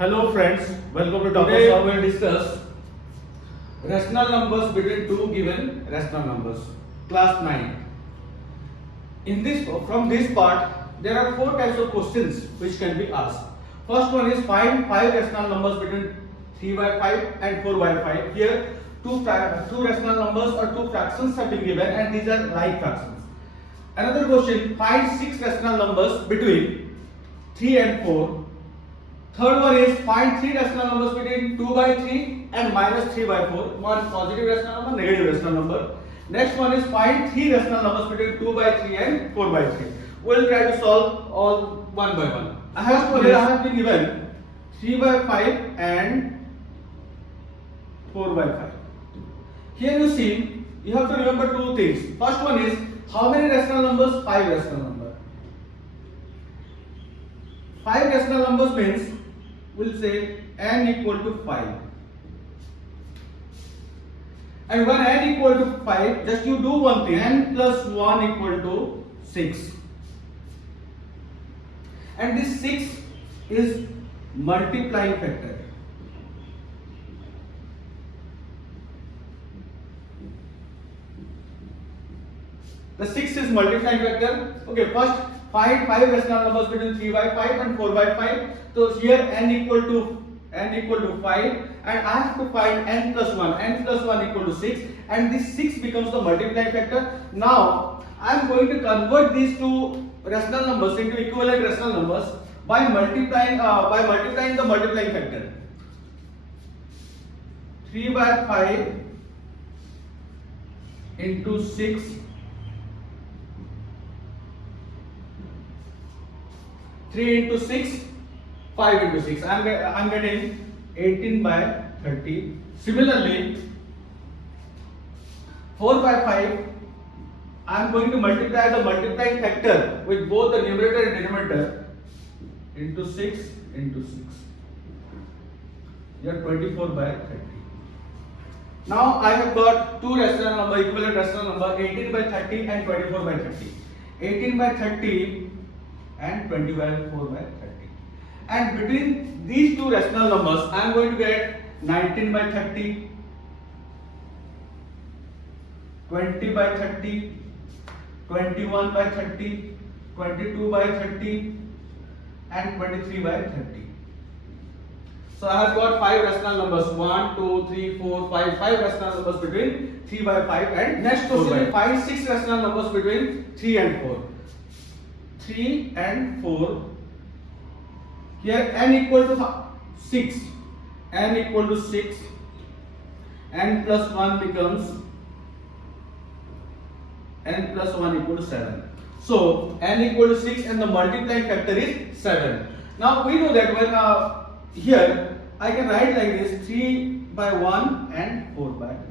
Hello friends, welcome to topic. Today we will discuss rational numbers between two given rational numbers. Class 9. From this part, there are four types of questions which can be asked. First one is find five rational numbers between 3 by 5 and 4 by 5. Here two rational numbers or two fractions have been given and these are like fractions. Another question, find six rational numbers between 3 and 4. Third one is find three rational numbers between 2 by 3 and minus 3 by 4. One positive rational number, negative rational number. Next one is find three rational numbers between 2 by 3 and 4 by 3. We will try to solve all one by one. I have been given 3 by 5 and 4 by 5. Here you see, you have to remember two things. First one is how many rational numbers? 5 rational numbers. 5 rational numbers means we'll say n equal to 5. And when n equal to 5, just you do one thing, n plus 1 equal to 6. And this 6 is multiplying factor. The 6 is multiplying factor. Okay, first find 5 rational numbers between 3 by 5 and 4 by 5. So here n equal to 5 and I have to find n plus 1. n plus 1 equal to 6 and this 6 becomes the multiplying factor. Now I am going to convert these two rational numbers into equivalent rational numbers by multiplying the multiplying factor. 3 by 5 into 6 3 into 6, 5 into 6. I am getting 18 by 30. Similarly, 4 by 5, I am going to multiply the multiplying factor with both the numerator and denominator into 6 into 6. Here 24 by 30. Now I have got two rational number, equivalent rational number, 18 by 30 and 24 by 30. 18 by 30 and 20 by 4 by 30. And between these two rational numbers, I am going to get 19 by 30, 20 by 30, 21 by 30, 22 by 30 and 23 by 30. So I have got 5 rational numbers, 1, 2, 3, 4, 5, 5 rational numbers between 3 by 5 and next question is find 6 rational numbers between 3 and 4. 3 and 4. Here n equal to 6. n equal to 6. n plus 1 becomes n plus 1 equal to 7. So n equal to 6 and the multiplying factor is 7. Now we know that when here I can write like this 3 by 1 and 4 by 1.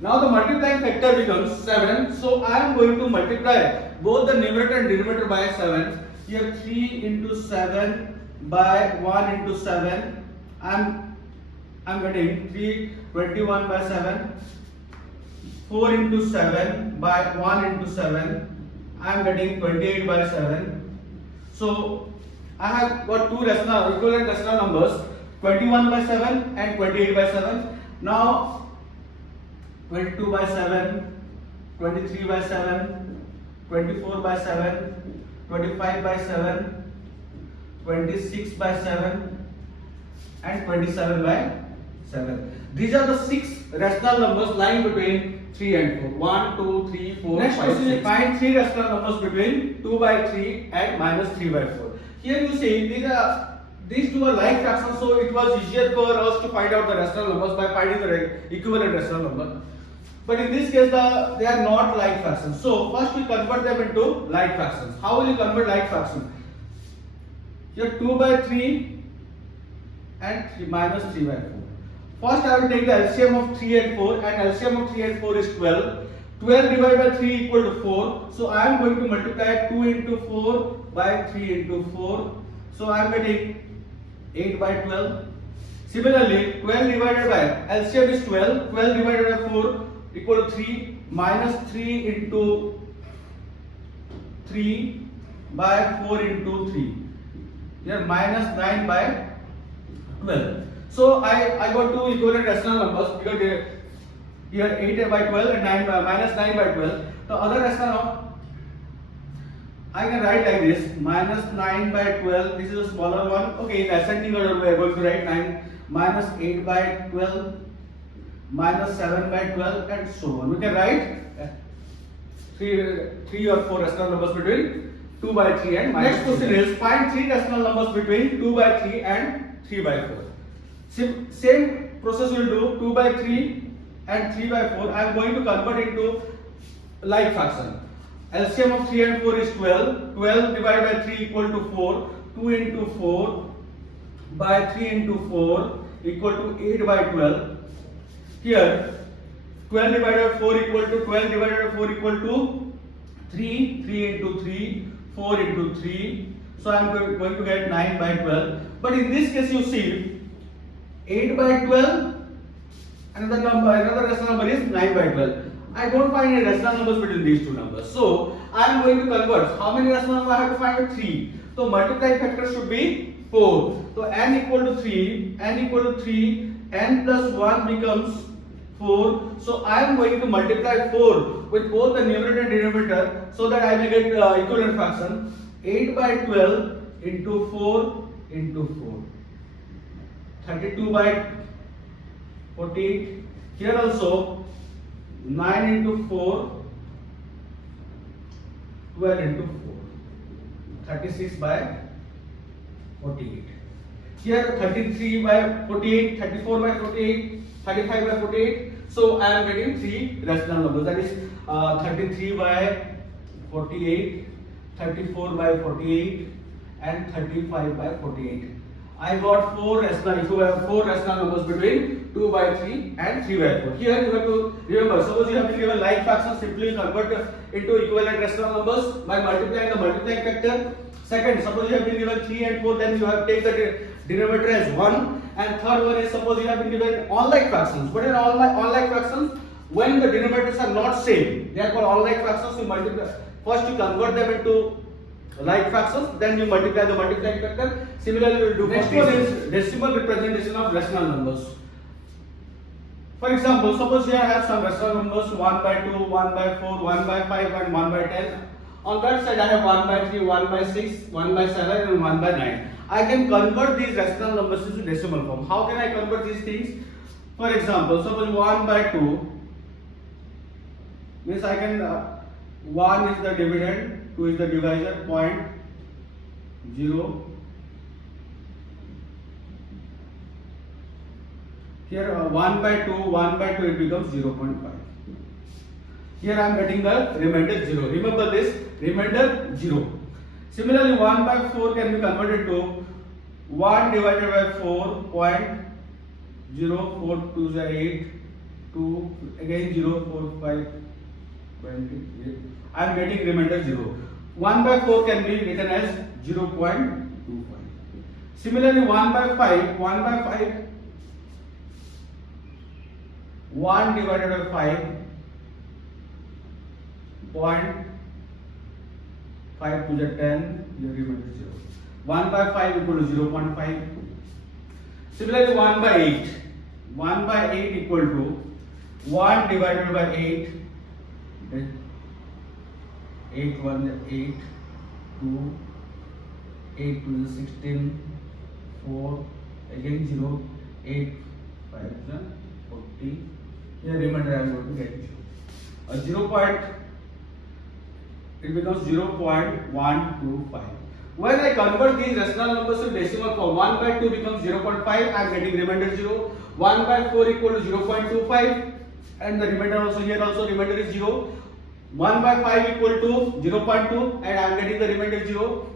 Now the multiplying factor becomes 7. So I am going to multiply both the numerator and denominator by 7. Here 3 into 7 by 1 into 7. I'm getting 21 by 7. 4 into 7 by 1 into 7. I'm getting 28 by 7. So I have got two equivalent rational numbers, 21 by 7 and 28 by 7. Now 22 by 7, 23 by 7, 24 by 7, 25 by 7, 26 by 7 and 27 by 7. These are the 6 rational numbers lying between 3 and 4. 1, 2, 3, 4, Next 5, question 6. Is find 3 rational numbers between 2 by 3 and minus 3 by 4. Here you see these two are like fractions, so it was easier for us to find out the rational numbers by finding the equivalent rational number. But in this case, they are not like fractions. So first we convert them into like fractions. How will you convert like fractions? Here 2 by 3 and minus 3 by 4. First I will take the LCM of 3 and 4 and LCM of 3 and 4 is 12. 12 divided by 3 equal to 4. So I am going to multiply 2 into 4 by 3 into 4. So I am getting 8 by 12. Similarly, 12 divided by LCM is 12. 12 divided by 4 equal to 3 minus 3 into 3 by 4 into 3. Here minus 9 by 12. So I got two equivalent rational numbers because here 8 by 12 and 9 by, minus 9 by 12. The other rational number I can write like this: minus 9 by 12. This is a smaller one. Okay, in ascending order we are going to write 9 minus 8 by 12 minus 7 by 12 and so on. We can write three or four rational numbers between 2 by 3 and minus. Next question is find three rational numbers between 2 by 3 and 3 by 4. Same process we will do 2 by 3 and 3 by 4. I am going to convert into like fraction. LCM of 3 and 4 is 12. 12 divided by 3 equal to 4. 2 into 4 by 3 into 4 equal to 8 by 12. Here 12 divided by 4 equal to 12 divided by 4 equal to 3. 3 into 3, 4 into 3. So I am going to get 9 by 12. But in this case you see 8 by 12, another rational number is 9 by 12. I don't find any rational numbers between these two numbers. So I am going to convert. How many rational numbers I have to find? 3. So multiplying factor should be 4. So n equal to 3, n equal to 3, n plus 1 becomes 4. So I am going to multiply 4 with both the numerator and denominator so that I may get equivalent fraction. 8 by 12 into 4 into 4. 32 by 48. Here also 9 into 4, 12 into 4. 36 by 48. Here 33 by 48, 34 by 48, 35 by 48. So I am getting three rational numbers, that is 33 by 48, 34 by 48 and 35 by 48. I got four rational. If you have four rational numbers between 2 by 3 and 3 by 4. Here you have to remember, suppose you have been given like fraction, simply convert into equivalent rational numbers by multiplying the multiplying factor. Second, suppose you have been given 3 and 4, then you have to take the denominator as 1. And third one is, suppose you have been given all-like fractions. What are all-like fractions? When the denominators are not same, they are called all-like fractions. You multiply. First you convert them into like fractions, then you multiply the multiplying factor. Similarly, we will do. Next one is decimal representation of rational numbers. For example, suppose here I have some rational numbers 1 by 2, 1 by 4, 1 by 5 and 1 by 10. On that side I have 1 by 3, 1 by 6, 1 by 7 and 1 by 9. I can convert these rational numbers into decimal form. How can I convert these things? For example, suppose 1 by 2 means I can 1 is the dividend, 2 is the divisor, 0.0. Here 1 by 2 it becomes 0.5. Here I am getting the remainder 0. Remember this, remainder 0. Similarly 1 by 4 can be converted to 1 divided by 4, 0.0, 4 2 is 8, 2 again 0, 4 5 28. I am getting remainder 0. 1 by 4 can be written as 0.25. Similarly 1 by 5, 1 divided by 5, 0.5 to the 10, your remainder is 0. 1 by 5 equal to 0.5. Similarly 1 by 8. 1 by 8 equal to 1 divided by 8. 8 1 is 8, 2, 8 2 is 16, 4, again 0, 8, 5 is 40. Here remainder I am going to get 0. It becomes 0.125. When I convert these rational numbers to decimal form, 1 by 2 becomes 0.5. I am getting remainder 0. 1 by 4 equal to 0.25, and the remainder also here also remainder is 0. 1 by 5 equal to 0.2, and I am getting the remainder 0.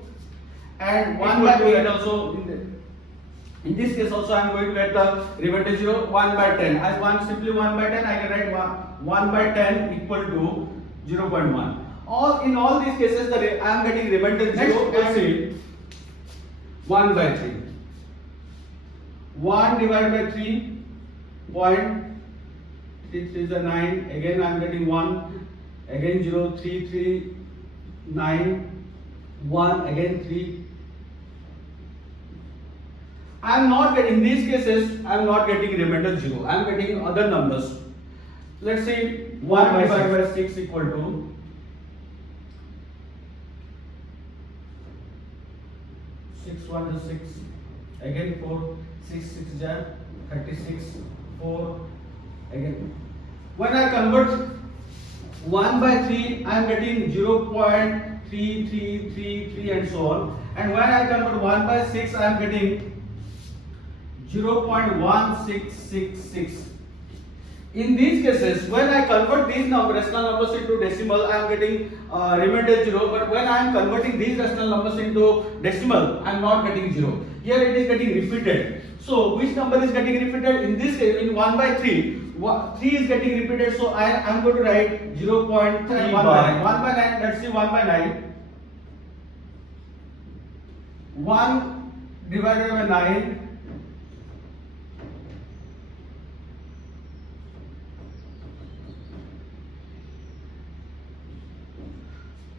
And 1 by 8 also in this case also I am going to get the remainder 0. 1 by 10. As simply 1 by 10, I can write 1 by 10 equal to 0.1. In all these cases, I am getting remainder 0. Next, and 1 by 3. 1 divided by 3, 0.3 is 9. Again I am getting 1. Again 0, 3, 3, 9, 1, again 3. I am not getting, in these cases, I am not getting remainder 0. I am getting other numbers. Let's say 1 divided by 6 equal to 6 1 is 6, again 4, 6 6 is 36, 4, again. When I convert 1 by 3, I am getting 0.3333 and so on. And when I convert 1 by 6, I am getting 0.1666. In these cases, when I convert these rational numbers into decimal, I am getting remainder 0. But when I am converting these rational numbers into decimal, I am not getting 0. Here it is getting repeated. So which number is getting repeated? In this case, in 1 by 3, 3 is getting repeated. So I am going to write 0.3 1 by 9. Let's see 1 by 9. 1 divided by 9.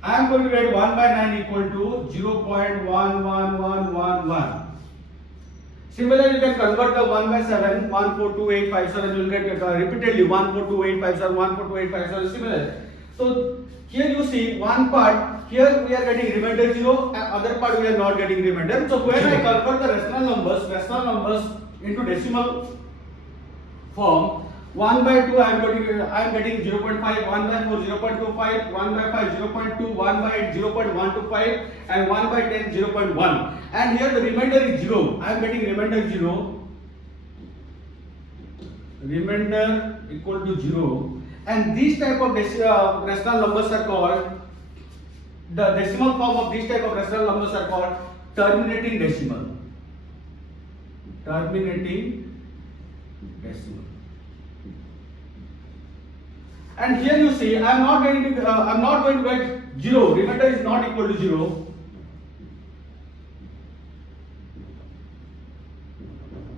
I am going to write 1 by 9 equal to 0.11111. Similarly, you can convert the 1 by 7, 142857. You will get repeatedly 142857, 142857. Similar. So here you see one part. Here we are getting remainder 0. Other part we are not getting remainder. So when I convert the rational numbers into decimal form. 1 by 2 I am getting 0.5, 1 by 4 0.25, 1 by 5 0.2, 1 by 8 0.125 and 1 by 10 0.1. And here the remainder is 0. I am getting remainder 0. Remainder equal to 0. And these type of rational numbers are called, the decimal form of these type of rational numbers are called terminating decimal. Terminating decimal. And here you see, I am not going to get 0. Remainder is not equal to 0.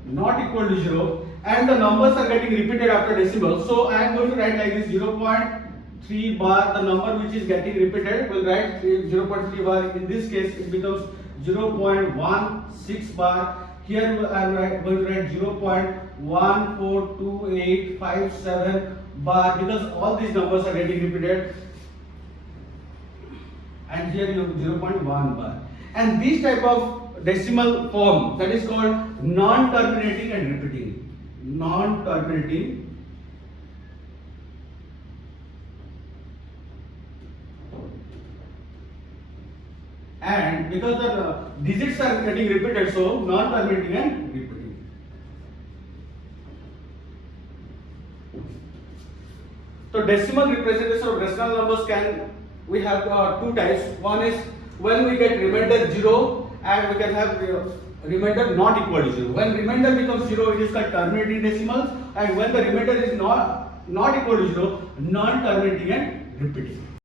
Not equal to 0. And the numbers are getting repeated after decimal. So I am going to write like this 0.3 bar. The number which is getting repeated will write 0.3 bar. In this case, it becomes 0.16 bar. Here I am going to write 0.142857 bar, because all these numbers are getting repeated. And here you have 0.1 bar. And this type of decimal form, that is called non-terminating and repeating. Non-terminating and because the digits are getting repeated, so non-terminating and repeating. So decimal representation of rational numbers we have two types. One is when we get remainder 0, and we can have remainder not equal to 0. When remainder becomes 0, it is called terminating decimals, and when the remainder is not equal to 0, non-terminating and repeating.